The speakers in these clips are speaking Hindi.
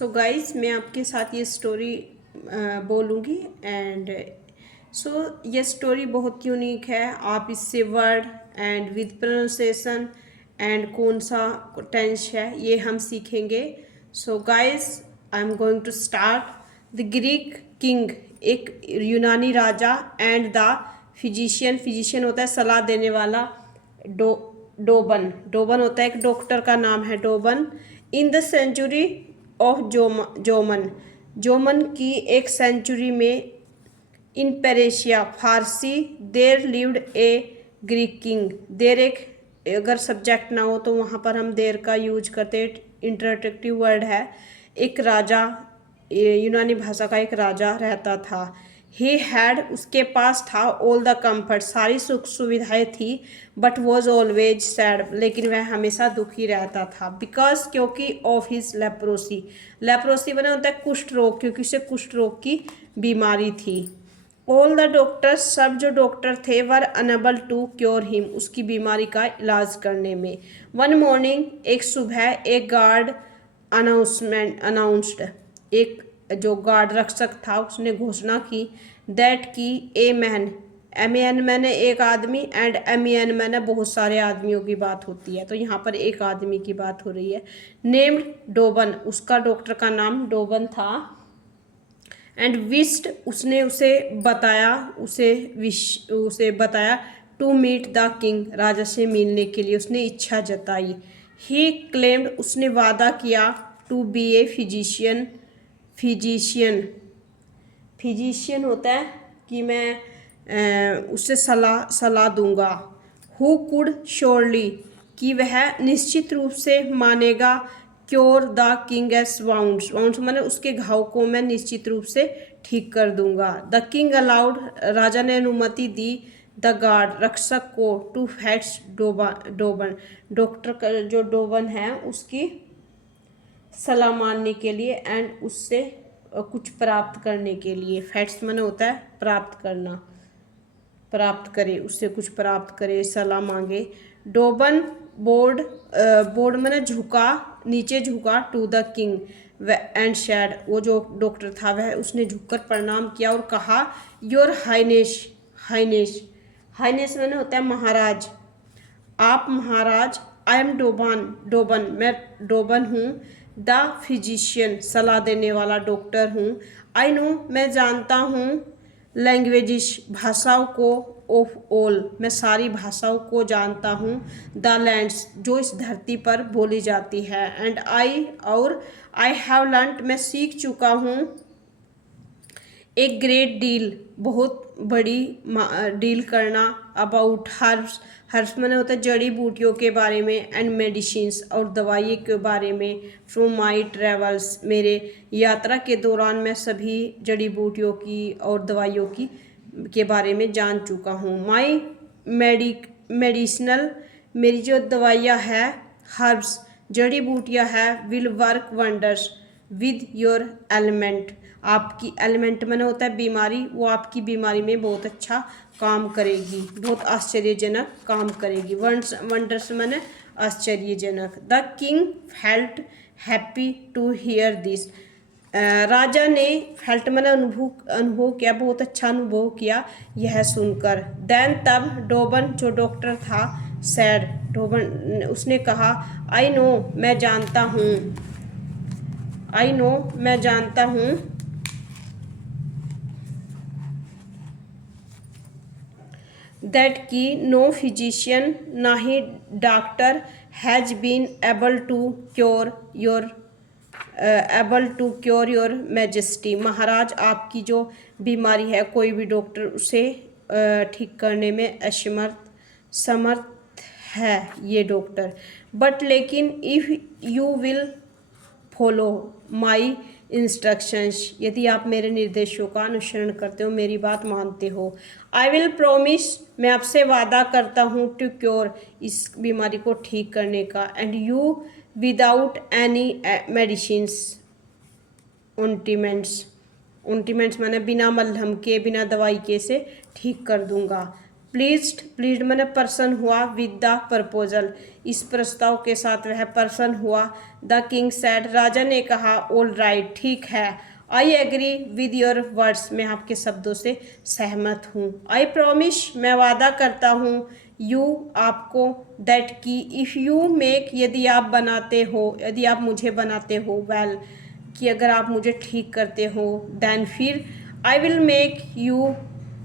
सो गाइस मैं आपके साथ ये स्टोरी बोलूँगी एंड ये स्टोरी बहुत यूनिक है। आप इससे word and with pronunciation and कौन सा टेंस है ये हम सीखेंगे। So guys I am going to start. The Greek king, एक यूनानी राजा, एंड द फिजिशियन, फिजिशियन होता है सलाह देने वाला, डोबन, डोबन होता है एक डॉक्टर का नाम है डोबन। इन द सेंचुरी ऑफ जोमन, जोमन की एक सेंचुरी में, इन पेरेशिया फारसी, देर लिव्ड ए ग्रीक किंग। देर एक अगर सब्जेक्ट ना हो तो वहाँ पर हम देर का यूज करते, इंटरटेक्टिव वर्ड है। एक राजा, यूनानी भाषा का एक राजा रहता था। ही हैड, उसके पास था, ऑल द कम्फर्ट, सारी सुख सुविधाएं थी, बट वॉज ऑलवेज सैड, लेकिन वह हमेशा दुखी रहता था। बिकॉज, क्योंकि ऑफ हिज लेप्रोसी, लेप्रोसी बना होता है कुष्ठ रोग, क्योंकि उसे कुष्ठ रोग की बीमारी थी। ऑल द डॉक्टर्स, सब जो डॉक्टर थे, were unable to cure him, उसकी बीमारी का इलाज करने में। वन मॉर्निंग, एक सुबह, एक गार्ड अनाउंस्ड, एक जो गार्ड रक्षक था उसने घोषणा की, दैट की ए मैन, एन मैंने एक आदमी, एंड एन मैंने बहुत सारे आदमियों की बात होती है, तो यहाँ पर एक आदमी की बात हो रही है। नेम्ड डोबन, उसका डॉक्टर का नाम डोबन था। एंड विश्ड, उसने उसे बताया, उसे बताया, टू मीट द किंग, राजा से मिलने के लिए उसने इच्छा जताई। ही क्लेम्ड, उसने वादा किया, to be a physician, physician होता है कि मैं उससे सलाह दूंगा। हु कुड श्योरली, कि वह निश्चित रूप से मानेगा, cure the king S wounds, wounds मैंने उसके घाव को मैं निश्चित रूप से ठीक कर दूंगा। द किंग अलाउड, राजा ने अनुमति दी, द गार्ड, रक्षक को, टू फेट्स डोबन, डॉक्टर का जो डोबन है उसकी सलाह मानने के लिए, एंड उससे कुछ प्राप्त करने के लिए। फैट्स मैंने होता है प्राप्त करना, प्राप्त करे, उससे कुछ प्राप्त करे, सलाह मांगे। डोबन बोर्ड मैंने झुका, नीचे झुका, to the king and said, वो जो डॉक्टर था वह उसने झुककर प्रणाम किया और कहा, योर हाइनेस, हाइनेस मैंने होता है महाराज, आप महाराज, आई एम डोबन, मैं डोबन हूँ, द फिजिशियन, सलाह देने वाला डॉक्टर हूँ, आई नो, मैं जानता हूँ, लैंग्वेजिश, भाषाओं को, ऑफ ऑल, मैं सारी भाषाओं को जानता हूँ, द लैंड्स, जो इस धरती पर बोली जाती है, एंड आई हैव लर्नड, मैं सीख चुका हूँ, एक ग्रेट डील, बहुत बड़ी डील करना, अबाउट हर्ब्स, हर्ब्स मैंने होता है जड़ी बूटियों के बारे में, एंड मेडिसिन्स, और दवाई के बारे में, फ्रॉम माई ट्रेवल्स, मेरे यात्रा के दौरान मैं सभी जड़ी बूटियों की और दवाइयों की के बारे में जान चुका हूँ। माई मेडिसिनल, मेरी जो दवाइयाँ है, हर्ब्स, जड़ी बूटियाँ है, will work wonders with your element, आपकी एलिमेंट मैंने होता है बीमारी, वो आपकी बीमारी में बहुत अच्छा काम करेगी, बहुत आश्चर्यजनक काम करेगी। वंडर्स मैंने आश्चर्यजनक। The king felt happy to hear this, राजा ने, फेल्ट मैंने अनुभव किया, बहुत अच्छा अनुभव किया यह सुनकर। देन तब, डोबन जो डॉक्टर था, सैड, डोबन उसने कहा, आई नो, मैं जानता हूँ, आई नो, मैं जानता हूँ, दैट की नो फिजिशियन, ना ही doctor, has been able to cure your majesty, महाराज आपकी जो बीमारी है कोई भी डॉक्टर उसे ठीक करने में समर्थ है ये डॉक्टर। बट लेकिन, if you will follow my instructions, यदि आप मेरे निर्देशों का अनुसरण करते हो, मेरी बात मानते हो, आई विल प्रोमिस, मैं आपसे वादा करता हूँ, टू क्योर, इस बीमारी को ठीक करने का, and you without any medicines, ointments माने बिना मलहम के, बिना दवाई के से ठीक कर दूंगा। प्लीज्ड मैंने पर्सन हुआ विद द प्रपोजल, इस प्रस्ताव के साथ वह पर्सन हुआ। द किंग सैड, राजा ने कहा, ऑल राइट, ठीक है। I agree with your words, मैं आपके शब्दों से सहमत हूँ। आई प्रॉमिस, मैं वादा करता हूँ, यू, आपको, दैट की, इफ़ यू मेक, यदि आप बनाते हो, यदि आप मुझे बनाते हो, वेल, कि अगर आप मुझे ठीक करते हो, देन फिर, आई विल मेक यू,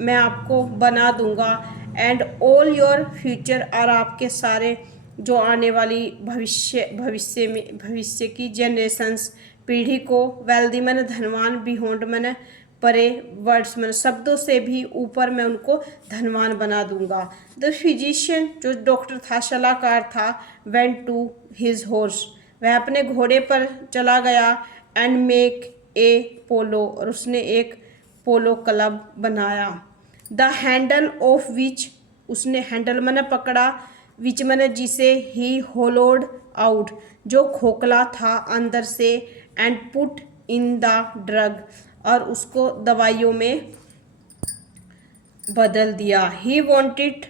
मैं आपको बना दूंगा, एंड ऑल योर फ्यूचर, और आपके सारे जो आने वाली भविष्य की जनरेशंस, पीढ़ी को, वेल्दी मैंने धनवान, बिहोंड मैंने परे, वर्ड्स मैंने शब्दों से भी ऊपर, मैं उनको धनवान बना दूंगा। द फिजिशियन, जो डॉक्टर था, सलाहकार था, वेंट टू हिज हॉर्स, वह अपने घोड़े पर चला गया, एंड मेक ए पोलो, और उसने एक पोलो क्लब बनाया। द हैंडल ऑफ विच, उसने हैंडल मैंने पकड़ा, विच मैंने जिसे, ही होलोड आउट, जो खोखला था अंदर से, and put in the drug, और उसको दवाइयों में बदल दिया। ही वॉन्टेड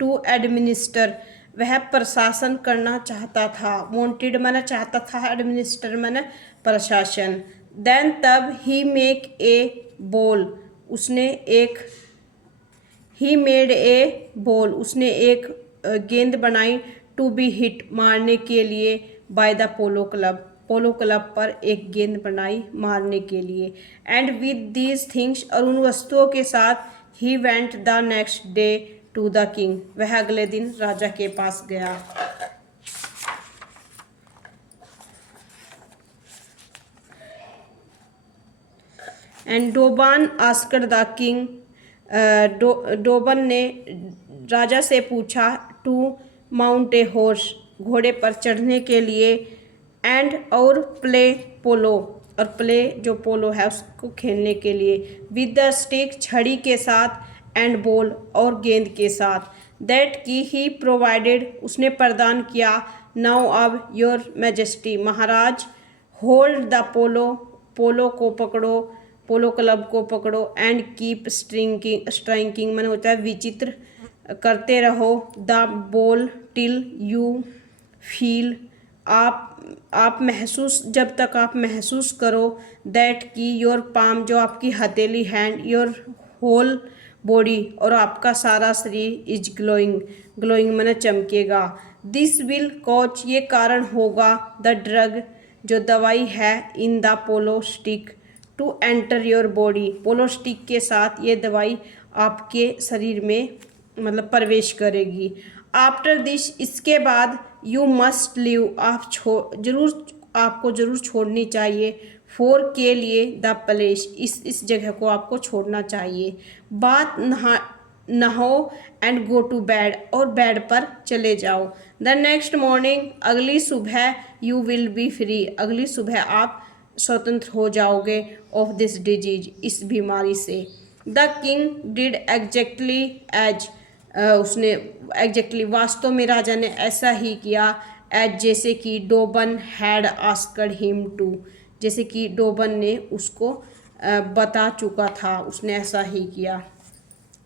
टू एडमिनिस्टर, वह प्रशासन करना चाहता था। वॉन्टेड मैंने चाहता था, एडमिनिस्टर मैंने प्रशासन। देन तब, ही मेक ए बॉल, उसने एक, ही मेड ए बॉल, उसने एक गेंद बनाई, टू बी हिट, मारने के लिए, by the polo club, polo club पर एक गेंद बनाई मारने के लिए। एंड विद दीज थिंग्स, और उन वस्तुओं के साथ, he went the next day to the king, वह अगले दिन राजा के पास गया। And Douban asked the king, Douban ने राजा से पूछा, टू माउंट ए हॉर्स, घोड़े पर चढ़ने के लिए, एंड और प्ले पोलो, और प्ले जो पोलो है उसको खेलने के लिए, विद द स्टिक, छड़ी के साथ, एंड बॉल, और गेंद के साथ, दैट की, ही प्रोवाइडेड, उसने प्रदान किया, नाउ अब, योर मैजेस्टी, महाराज, होल्ड द पोलो, पोलो को पकड़ो, पोलो क्लब को पकड़ो, एंड कीप स्ट्राइकिंग मैंने होता है विचित्र, करते रहो, the ball till you feel, आप महसूस, जब तक आप महसूस करो, दैट की, योर पाम, जो आपकी हथेली, हैंड, योर होल बॉडी, और आपका सारा शरीर, इज ग्लोइंग, ग्लोइंग मैंने चमकेगा। दिस विल कॉज, ये कारण होगा, द ड्रग, जो दवाई है, in the polo stick, to enter your body, polo stick के साथ ये दवाई आपके शरीर में मतलब प्रवेश करेगी। आफ्टर दिस, इसके बाद, यू मस्ट लीव, आप आपको जरूर छोड़नी चाहिए, फोर, के लिए, द प्लेस, इस जगह को आपको छोड़ना चाहिए। बात नहाओ, एंड गो टू बेड, और बेड पर चले जाओ। द नेक्स्ट मॉर्निंग, अगली सुबह, यू विल बी फ्री, अगली सुबह आप स्वतंत्र हो जाओगे, ऑफ दिस डिजीज, इस बीमारी से। The king did exactly as, उसने एग्जैक्टली, वास्तव में राजा ने ऐसा ही किया, एज, जैसे कि, डोबन हैड आस्क्ड हिम टू, जैसे कि डोबन ने उसको बता चुका था, उसने ऐसा ही किया।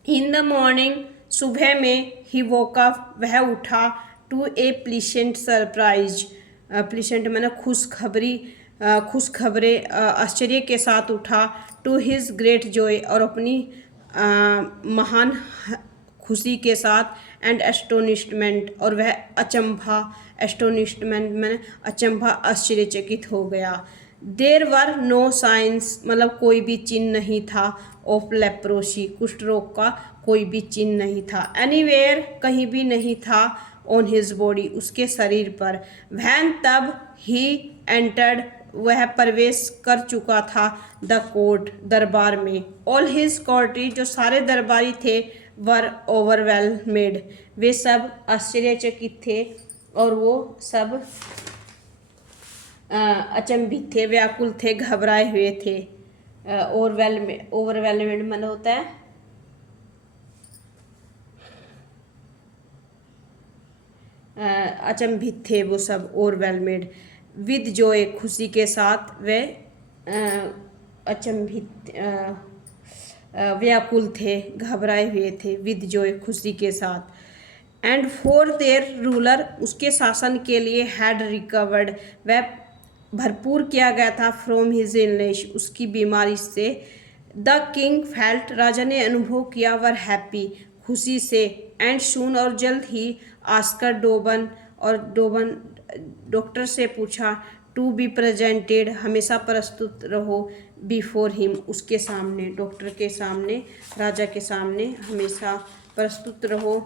इन द मॉर्निंग, सुबह में, ही वोक अप, वह उठा, टू ए प्लीसेंट सरप्राइज, प्लीसेंट मैंने खुशखबरी आश्चर्य के साथ उठा, टू हिज ग्रेट जॉय, और अपनी महान खुशी के साथ, एंड एस्टोनिशमेंट, और वह अचंभा, एस्टोनिशमेंट मैंने अचंभा, आश्चर्यचकित हो गया। देर वर नो साइंस, मतलब कोई भी चिन्ह नहीं था, ऑफ लेप्रोसी, कुष्ठ रोग का कोई भी चिन्ह नहीं था, एनीवेयर, कहीं भी नहीं था, ऑन हिज बॉडी, उसके शरीर पर। वैन, तब, ही एंटर्ड, वह प्रवेश कर चुका था, द कोर्ट, दरबार में। ऑल हिज कोर्टी, जो सारे दरबारी थे, वर ओवरवेलमेड, वे सब आश्चर्यचकित थे, और वो सब अचंभित थे, व्याकुल थे, घबराए हुए थे। ओवरवेलमेड मन होता है अचंभित थे वो सब, ओवरवेलमेड, विद जॉय, खुशी के साथ, वे अचंभित व्याकुल थे, घबराए हुए थे, विद जॉय खुशी के साथ। एंड फॉर देयर रूलर उसके शासन के लिए हैड रिकवर्ड वह भरपूर किया गया था फ्रॉम हिज इलनेस उसकी बीमारी से। द किंग फेल्ट राजा ने अनुभव किया वर हैप्पी खुशी से। एंड सून और जल्द ही आस्कर डोबन और डोबन डॉक्टर से पूछा टू बी प्रेजेंटेड हमेशा प्रस्तुत रहो बिफोर हिम उसके सामने, डॉक्टर के सामने, राजा के सामने हमेशा प्रस्तुत रहो।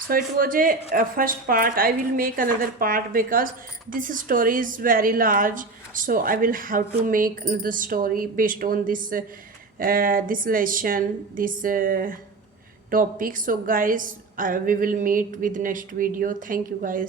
So it was a first part. I will make another part because this story is very large. So I will have to make another story based on this lesson, this topic. So guys, we will meet with next video. Thank you guys.